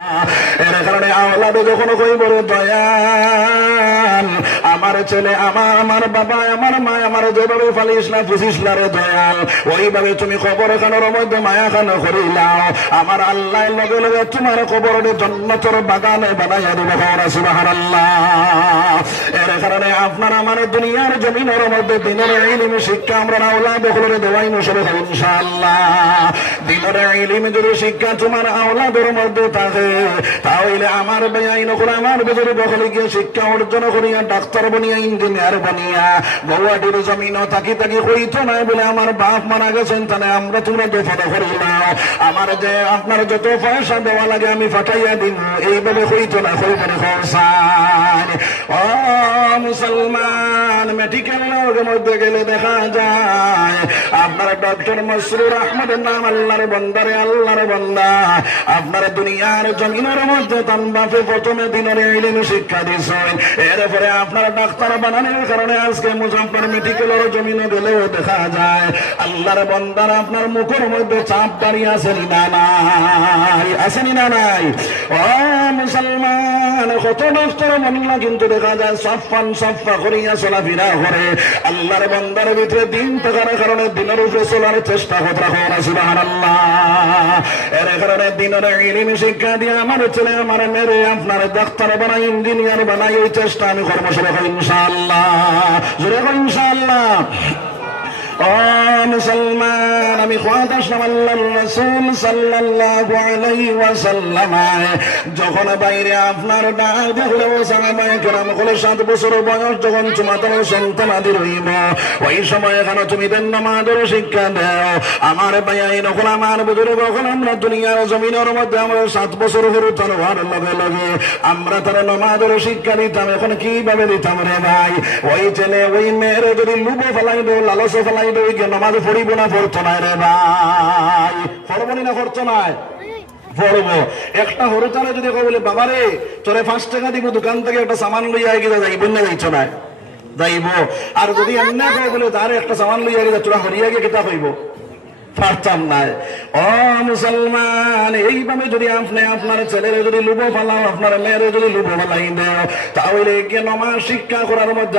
এর কারণে আওলাদে যখন কইব রে দয়াল আমার ছেলে আমার বাবা আমার মা আমার যেভাবে ফালিস না ফুসিস না রে দয়াল ওইভাবে তুমি কবর খানোর মধ্যে মায়া খানো করিলাও আমার আল্লাহ লগে লগে তোমার কবরের জান্নাতের বাগানে বানাইয়া দেব সুবহানাল্লাহ। এর কারণে আপনার আমার দুনিয়ার জমিনের মধ্যে দিনের ইলম শিক্ষা আমরা আওলাদ হলে দেওয়াই মুশারফ ইনশাআল্লাহ। দিনের ইলম যদি শিক্ষা তোমার আওলাদের মধ্যে থাকে তাহলে আমার বেআই নকল আমার বেজরে দখলে গিয়ে শিক্ষা অর্জন করিয়া ডাক্তার বনিয়া ইঞ্জিনিয়ার বনিয়া গৌহাটির জমিনও তাকি তাকি হইতো না বলে আমার বাপ মারা গেছেন তাহলে আমরা তোমরা দফাটা করিলাম আমার যে আপনার যত পয়সা দেওয়া লাগে আমি ফাটাইয়া দিব এইভাবে হইতো না হইবারে খরচান। ও মুসলমান মেডিকেলের মধ্যে গেলে দেখা যায় আপনার ডক্টর মসরুর আহমদের নাম আল্লাহর বন্দারে আল্লাহর বন্দা আপনার দুনিয়ার জমিনের মধ্যে তার বাপে প্রথমে দিনের ইলম শিক্ষা দিয়েছেন এরপরে আপনার ডাক্তার বানানোর কারণে আজকে মুজাফফর মেডিকেলের জমিনে গেলেও দেখা যায় আল্লাহর বন্দার আপনার মুখের মধ্যে চাপ দাঁড়িয়ে আসেনি না নাই আসেনি না নাই। ও মুসলমান কত ডাক্তার বানলা কিন্তু দেখা যায় সফা করিয়া চলাফেরা করে আল্লাহর বন্দার ভিতরে দিন থাকার কারণে দিনের উপরে চলার চেষ্টা করতে রাখো না সুবহানাল্লাহ। এর কারণে দিনের ইলম শিক্ষা দিয়ে আমার ছেলে আমার মেরে আপনার ডাক্তার বানাই ইঞ্জিনিয়ার বানাই এই চেষ্টা আমি কর্মশালা করি ইনশাআল্লাহ। জোরে করি ইনশাআল্লাহ। ও মুসলমান আমি খোয়াদ আসলাম আল্লাহর রাসূল সাল্লাল্লাহু আলাইহি ওয়াসাল্লাম যখন বাইরে আপনার ডাক দেখলে ও সাহাবায়ে কেরাম বলে 7 বছর বয়স যখন তোমাদের সন্তান আদি রইব ওই সময় এখানে তুমি দেন নামাজের শিক্ষা দাও আমার ভাই নকল আমার বুজুর্গ যখন আমরা দুনিয়ার জমিনের মধ্যে আমরা 7 বছর হলো তরবার লগে লগে আমরা তার নামাজের শিক্ষা দিতাম এখন কিভাবে দিতাম রে ভাই ওই ছেলে ওই মেয়ের যদি লুবো ফেলাই দেও লালস ফেলাই নামাজ পড়িব না পড়তো না রে ভাই পড়বনি না পড়তো না পড়বো একটা হরতালে যদি বলে বাবারে তোরে 5 টাকা দিব দোকান থেকে একটা সামান লইয়া গিয়ে যাইব না যাইছো না যাইব আর যদি এমনি বলে তার একটা সামান লইয়া গিয়ে তোরা হরিয়া গিয়ে কিতা হইব পারতাম না। ও মুসলমান এইভাবে যদি আপনি আপনার ছেলের যদি লুবো ফালাও আপনার মেয়ের যদি লুবো ফালাই দেও তাহলে নামাজ শিক্ষা করার মধ্যে